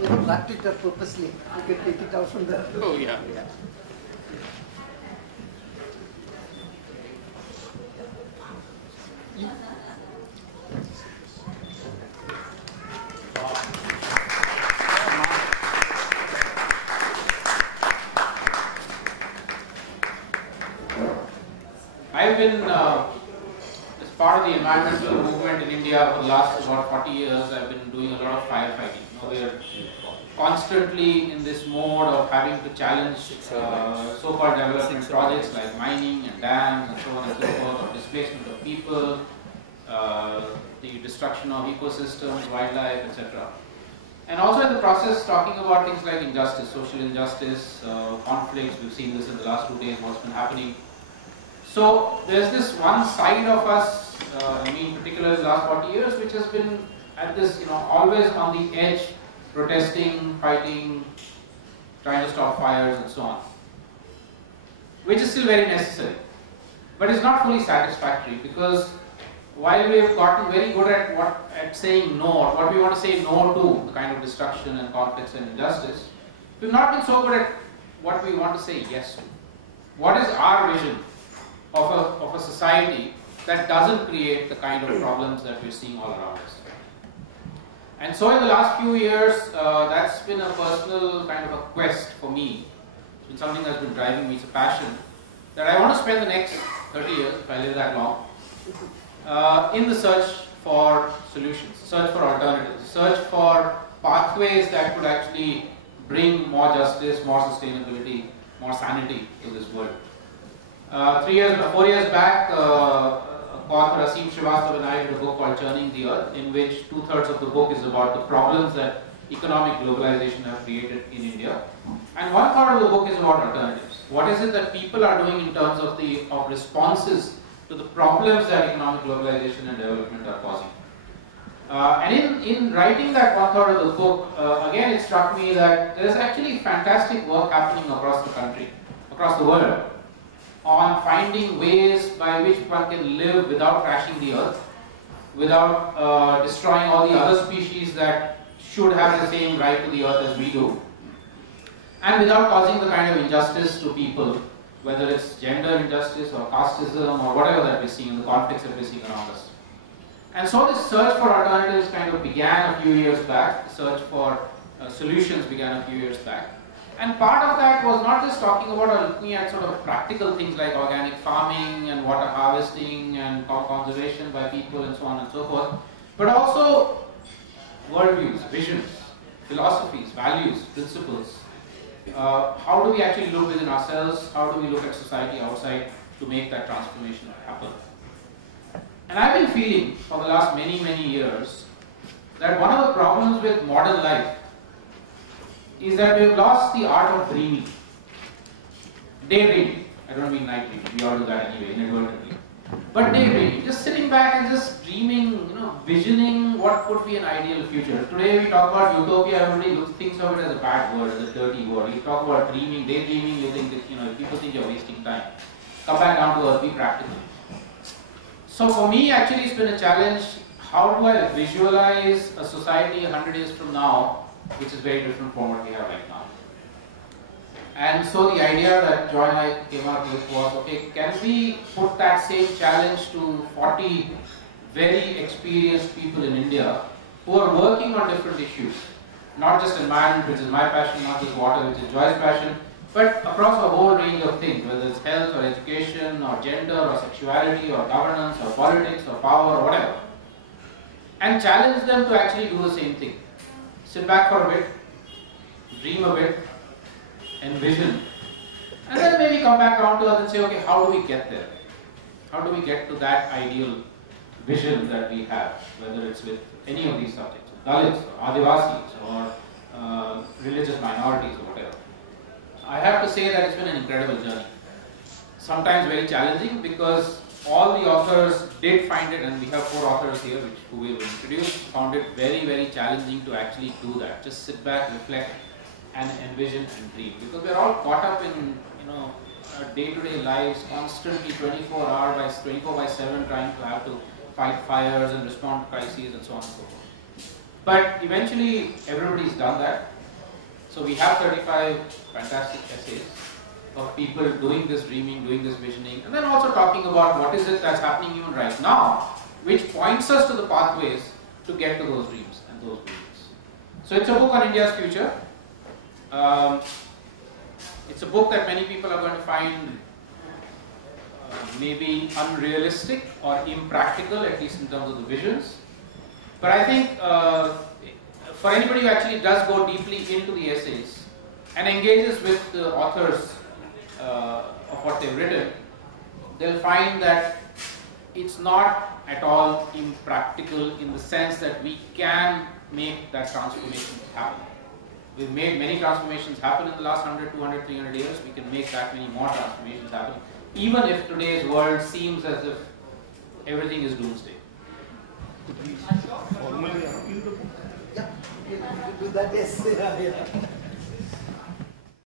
you have wrapped it up purposely. You can take it out from the... Oh, yeah. I've been, as part of the environmental movement in India for the last about 40 years, I've been doing a lot of firefighting. We're constantly in this mode of having to challenge so-called development projects like mining and dams and so on and so forth, of displacement of people, the destruction of ecosystems, wildlife, etc. And also in the process talking about things like injustice, social injustice, conflicts. We've seen this in the last 2 days, what's been happening. So there's this one side of us, I mean particularly the last 40 years, which has been at this, always on the edge, protesting, fighting, trying to stop fires and so on, which is still very necessary. But it's not fully satisfactory, because while we've gotten very good at saying no, or what we want to say no to, the kind of destruction and conflicts and injustice, we've not been so good at what we want to say yes to. What is our vision of a society that doesn't create the kind of problems that we're seeing all around us? And so in the last few years, that's been a personal kind of a quest for me. It's been something that's been driving me, it's a passion, that I want to spend the next 30 years, if I live that long, in the search for solutions, search for alternatives, search for pathways that could actually bring more justice, more sustainability, more sanity to this world. 4 years back, author Ashish Kothari and I did a book called Churning the Earth, in which 2/3 of the book is about the problems that economic globalization have created in India, and 1/3 of the book is about alternatives. What is it that people are doing in terms of responses to the problems that economic globalization and development are causing? And in writing that 1/3 of the book, again it struck me that there is actually fantastic work happening across the country, across the world, on finding ways by which one can live without crashing the earth, without destroying all the other species that should have the same right to the earth as we do, and without causing the kind of injustice to people, whether it's gender injustice or casteism or whatever that we're seeing, the conflicts that we're seeing around us. And so this search for alternatives kind of began a few years back. The search for solutions began a few years back. And part of that was not just talking about or looking at sort of practical things like organic farming and water harvesting and conservation by people and so on and so forth, but also worldviews, visions, philosophies, values, principles. How do we actually look within ourselves? How do we look at society outside to make that transformation happen? And I've been feeling for the last many, many years that one of the problems with modern life is that we've lost the art of dreaming. Daydreaming. I don't mean night dreaming. We all do that anyway, inadvertently. But daydreaming, just sitting back and just dreaming, visioning what could be an ideal future. Today we talk about utopia, everybody thinks of it as a bad word, as a dirty word. You talk about dreaming, daydreaming, you think that, people think you're wasting time. Come back down to earth, be practical. So for me, actually, it's been a challenge. How do I visualize a society 100 years from now which is very different from what we have right now? And so the idea that Joy and I came up with was, okay, can we put that same challenge to 40 very experienced people in India who are working on different issues, not just environment, which is my passion, not just water, which is Joy's passion, but across a whole range of things, whether it's health or education or gender or sexuality or governance or politics or power or whatever, and challenge them to actually do the same thing. Sit back for a bit, dream a bit, envision, and then maybe come back down to us and say, okay, how do we get there? How do we get to that ideal vision that we have, whether it's with any of these subjects, Dalits or Adivasis or religious minorities or whatever. I have to say that it's been an incredible journey. Sometimes very challenging, because all the authors did find it, and we have 4 authors here who we will introduce, found it very, very challenging to actually do that. Just sit back, reflect, and envision and dream. Because we're all caught up in, our day-to-day lives, constantly 24 by 7, trying to fight fires and respond to crises and so on and so forth. But eventually everybody's done that. So we have 35 fantastic essays of people doing this dreaming, doing this visioning, and then also talking about what is it that's happening even right now, which points us to the pathways to get to those dreams and those visions. So it's a book on India's future. It's a book that many people are going to find maybe unrealistic or impractical, at least in terms of the visions. But I think for anybody who actually does go deeply into the essays and engages with the authors of what they've written, they'll find that it's not at all impractical in the sense that we can make that transformation happen. We've made many transformations happen in the last 100, 200, 300 years. We can make that many more transformations happen, even if today's world seems as if everything is doomsday. Yeah, you do that, yes. Yeah.